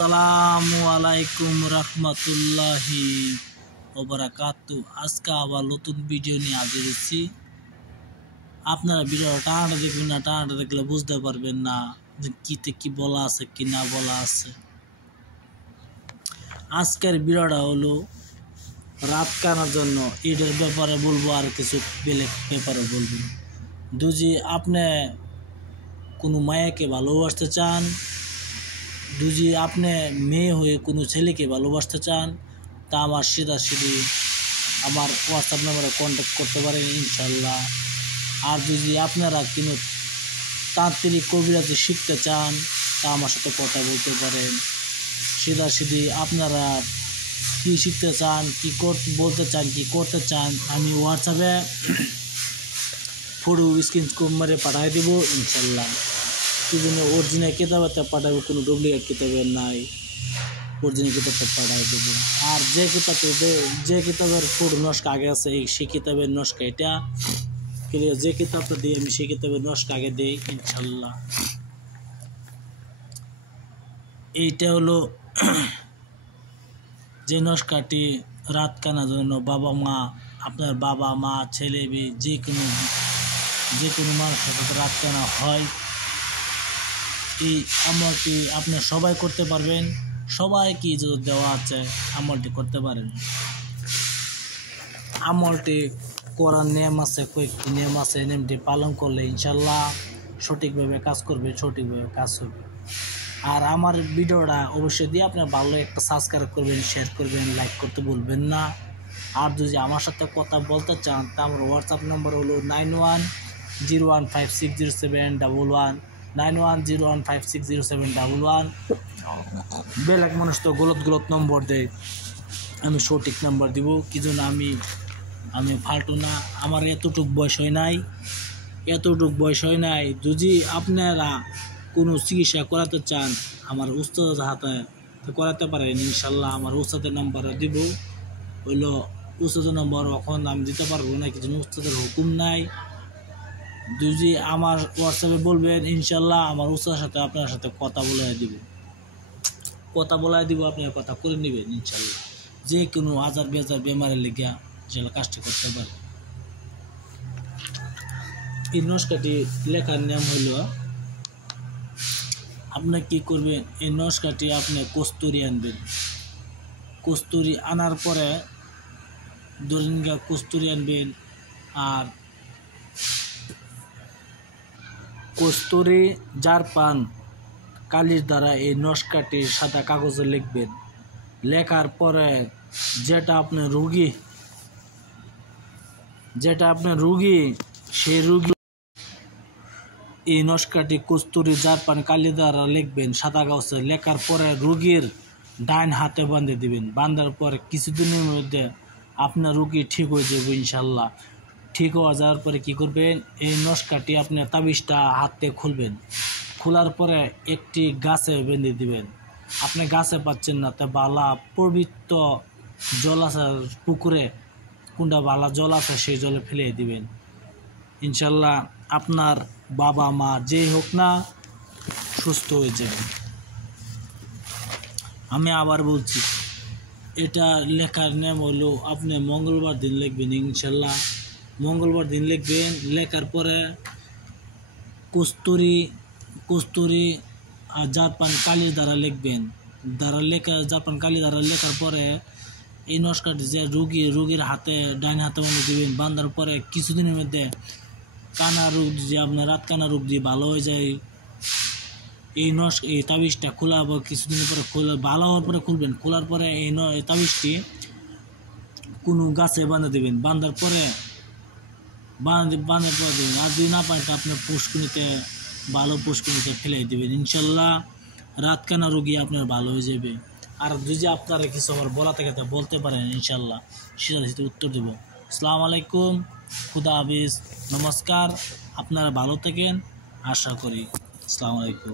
আসসালামু আলাইকুম রহমতুল্লাহি ওবারাকাতু। আজকে আবার নতুন ভিডিও নিয়ে হাজির হয়েছি। আপনারা ভিডিওটা টানাটা দেখবেন না, টানাটা দেখলে বুঝতে পারবেন না যে কিতে কি বলা আছে কি না বলা আছে। আজকের ভিডিওটা হলো রাত কানার জন্য ঈদের ব্যাপারে বলবো, আর কিছু বেলেগ ব্যাপারে বলবো। যদি আপনি কোনো মায়াকে ভালোবাসতে চান, যদি আপনি মেয়ে হয়ে কোনো ছেলেকে ভালোবাসতে চান, তা আমার সিধাসিধি আমার হোয়াটসঅ্যাপ নাম্বারে কন্ট্যাক্ট করতে পারেন ইনশাল্লাহ। আর যদি আপনারা কোনো তান্ত্রিক কবিরাজি শিখতে চান, তা আমার সাথে কথা বলতে পারেন সিধাসিধি। আপনারা কী শিখতে চান, কী বলতে চান, কী করতে চান, আমি হোয়াটসঅ্যাপে ফটো স্ক্রিন মেরে পাঠিয়ে দেব ইনশাল্লাহ। কি জন্য অরিজিনাল কিতাবটা পাঠাবো, কোনো ডুপ্লিকেট কিতাবের নাই, অরিজিনাল কিতাবটা পাঠিয়ে দেবো। আর যে কিতাবের ফটো নস্ক আগে আছে সেই কিতাবের নস্ক এটা ক্লিয়ার, যে কিতাবটা দিই আমি সেই কিতাবের নস্ক আগে দিই ইনশাল্লাহ। এইটা হলো যে নস্কাটি রাত কানার জন্য আপনার বাবা মা ছেলে মেয়ে যে কোনো মানুষের সাথে রাত কানা হয়, এই আমলটি আপনি সবাই করতে পারবেন। সবাইকে ইজাজত দেওয়া আছে, আমলটি করতে পারেন। আমলটি করার নিয়ম আছে, কয়েকটি নিয়ম আছে, নিয়মটি পালন করলে ইনশাল্লাহ সঠিকভাবে কাজ করবে, সঠিকভাবে কাজ হবে। আর আমার ভিডিওটা অবশ্যই দিয়ে আপনার ভালো একটা সাবস্ক্রাইব করবেন, শেয়ার করবেন, লাইক করতে ভুলবেন না। আর যদি আমার সাথে কথা বলতে চান, তা আমার হোয়াটসঅ্যাপ নম্বর হলো 9101560711 9101560711। বেলেগ মানুষ তো গলত নম্বর দেয়, আমি সঠিক নম্বর দিব। কি জন্য আমি ফালতু না, আমার এতটুক বয়স হয় নাই। যদি আপনারা কোনো চিকিৎসা করাতে চান, আমার উস্তাদের হাতে করাতে পারেন ইনশাল্লাহ। আমার উস্তাদের নাম্বার দিব, হইলো উস্তাদের নম্বর এখন আমি দিতে পারবো না, কিছু উস্তাদের হুকুম নাই। যদি আমার হোয়াটসঅ্যাপে বলবেন ইনশাল্লাহ, আমার উস্তাদের সাথে আপনার সাথে কথা বলে দিব, আপনার কথা করে নেবেন ইনশাল্লাহ। যে কোনো আজার বেজার বেমারের লেগে সেটা কাজটি করতে পারে। এই নস্কাটি লেখার নিয়ম হইল, আপনি কি করবেন, এই নস্কাটি আপনি কস্তুরি আনবেন। কস্তুরি আনার পরে কস্তুরি আনবেন, আর কস্তুরি যার পান কালির দ্বারা এই নস্কাটি সাদা কাগজে লিখবেন। লেখার পরে যেটা আপনার রুগী সেই রুগী এই নস্কাটি কস্তুরি যার পান কালি দ্বারা লিখবেন সাদা কাগজে। লেখার পরে রুগীর ডাইন হাতে বাঁধে দিবেন। বাঁধার পরে কিছুদিনের মধ্যে আপনার রুগী ঠিক হয়ে যাবে ইনশাল্লাহ। ঠিক হয়ে যাওয়ার পরে কি করবেন, এই নস্কাটি আপনার তাবিজটা হাতে খুলবেন। খোলার পরে একটি গাছে বেঁধে দিবেন। আপনি গাছে পাচ্ছেন না, তা বালা পবিত্র জল আছে পুকুরে, কোনটা বালা জল আছে সেই জলে ফেলে দিবেন ইনশাল্লাহ। আপনার বাবা মা যেই হোক না, সুস্থ হয়ে যাবে। আমি আবার বলছি, এটা লেখার নিয়ম হলো, আপনি মঙ্গলবার দিন লিখবেন ইনশাল্লাহ। মঙ্গলবার দিন লিখবেন। লেখার পরে কস্তুরি আর জাপান কালির দ্বারা লিখবেন। জাপান কালি দ্বারা লেখার পরে এই নস্কাটি যে রুগীর হাতে ডাইন হাতে দিবেন। বাঁধার পরে কিছুদিনের মধ্যে কানা রোগ, যে আপনার রাত কানা রোগ দিয়ে ভালো হয়ে যায়। এই তাবিজটা খোলা কিছুদিনের পরে ভালো হওয়ার পরে খুলবেন। খোলার পরে এই তাবিজটি কোনো গাছে বাঁধে দেবেন। বাঁধার পরে দেবেন। আর যদি না পারেন তা আপনার পুষ্কুনিতে ফেলে দেবেন ইনশাল্লাহ। রাত কানা রোগী আপনার ভালো হয়ে যাবে। আর যদি আপনারা কিছু আবার বলা থাকে তা বলতে পারেন ইনশাল্লাহ, সেটা উত্তর দেব। আসসালামু আলাইকুম, খুদা হাফিজ, নমস্কার। আপনারা ভালো থাকেন আশা করি। আসসালামু আলাইকুম।